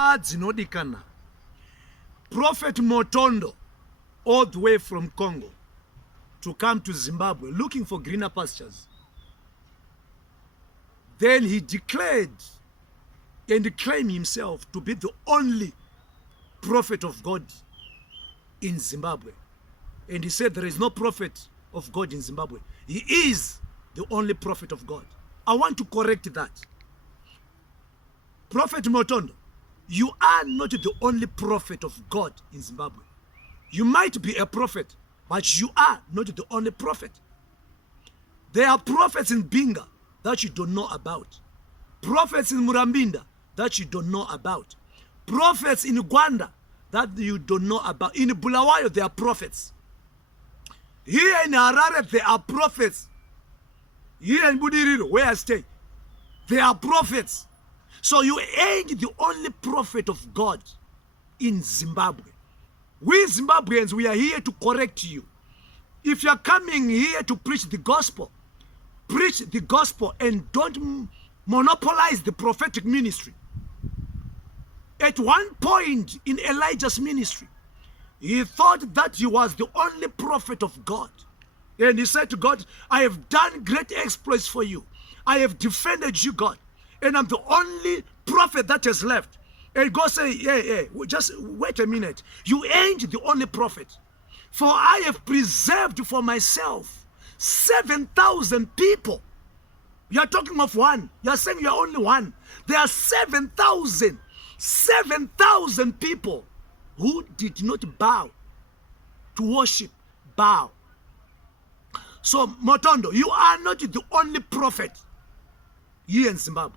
Dzinodikana. Prophet Motondo, all the way from Congo, to come to Zimbabwe looking for greener pastures. Then he declared and claimed himself to be the only prophet of God in Zimbabwe. And he said there is no prophet of God in Zimbabwe. He is the only prophet of God. I want to correct that. Prophet Motondo, you are not the only prophet of God in Zimbabwe. You might be a prophet, but you are not the only prophet. There are prophets in Binga that you don't know about. Prophets in Murambinda that you don't know about. Prophets in Uganda that you don't know about. In Bulawayo, there are prophets. Here in Harare, there are prophets. Here in Budiriro, where I stay, there are prophets. So you ain't the only prophet of God in Zimbabwe. We Zimbabweans, we are here to correct you. If you are coming here to preach the gospel and don't monopolize the prophetic ministry. At one point in Elijah's ministry, he thought that he was the only prophet of God. And he said to God, I have done great exploits for you. I have defended you, God. And I'm the only prophet that has left. And God said, just wait a minute. You ain't the only prophet. For I have preserved for myself 7,000 people. You are talking of one. You are saying you are only one. There are 7,000 people who did not bow to worship Baal. So, Motondo, you are not the only prophet here in Zimbabwe.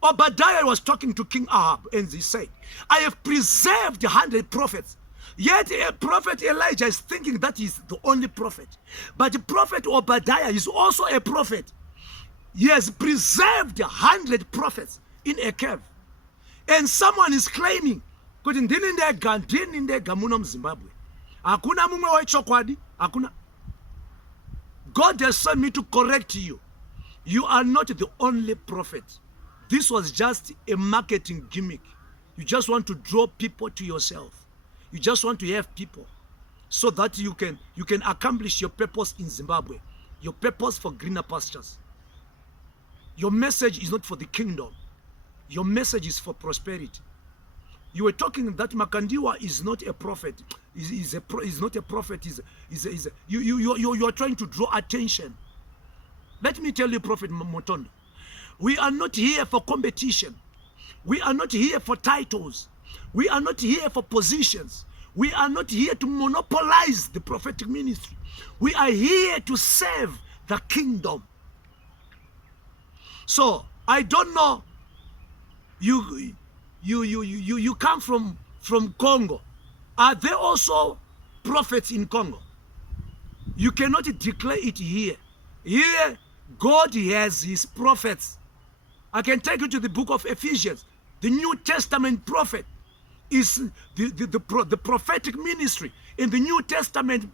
Obadiah was talking to King Ahab and he said, I have preserved 100 prophets. Yet a prophet Elijah is thinking that he's the only prophet. But the prophet Obadiah is also a prophet. He has preserved 100 prophets in a cave. And someone is claiming, God has sent me to correct you. You are not the only prophet. This was just a marketing gimmick. You just want to draw people to yourself. You just want to have people so that you can accomplish your purpose in Zimbabwe. Your purpose for greener pastures. Your message is not for the kingdom. Your message is for prosperity. You were talking that Makandiwa is not a prophet. Is not a prophet. You are trying to draw attention. Let me tell you, Prophet Motondo, we are not here for competition. We are not here for titles. We are not here for positions. We are not here to monopolize the prophetic ministry. We are here to serve the kingdom. So, I don't know, you come from Congo. Are there also prophets in Congo? You cannot declare it here. Here, God has his prophets. I can take you to the book of Ephesians. The New Testament prophet is the prophetic ministry in the New Testament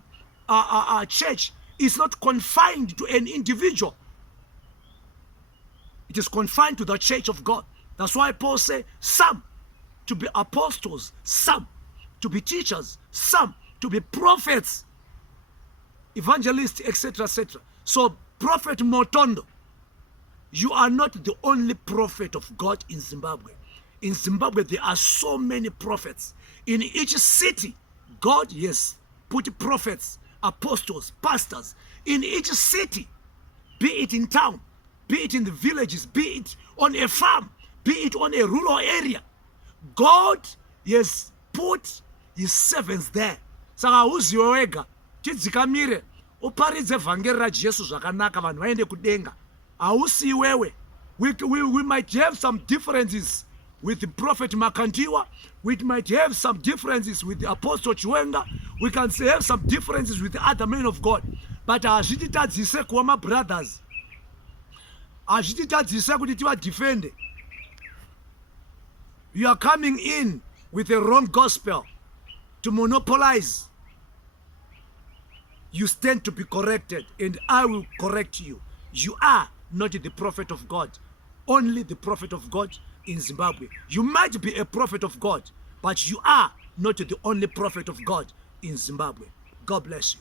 church is not confined to an individual. It is confined to the church of God. That's why Paul said, some to be apostles, some to be teachers, some to be prophets, evangelists, etc., etc. So, Prophet Motondo, you are not the only prophet of God in Zimbabwe. In Zimbabwe, there are so many prophets. In each city, God has put prophets, apostles, pastors. In each city, be it in town, be it in the villages, be it on a farm, be it on a rural area, God has put his servants there. Saka uziwega, chidzikamire, uparidze vhangeri raJesu zvakanaka vanhu vaende kudenga. Ausi wewe. We might have some differences with the prophet Makandiwa. We might have some differences with the apostle Chiwenga. We can have some differences with the other men of God. But azvititadzise kuva mabrothers. Azvititadzise kuti tivadefende. You are coming in with a wrong gospel to monopolize. You stand to be corrected, and I will correct you. You are not the prophet of God. Only the prophet of God in Zimbabwe. You might be a prophet of God, but you are not the only prophet of God in Zimbabwe. God bless you.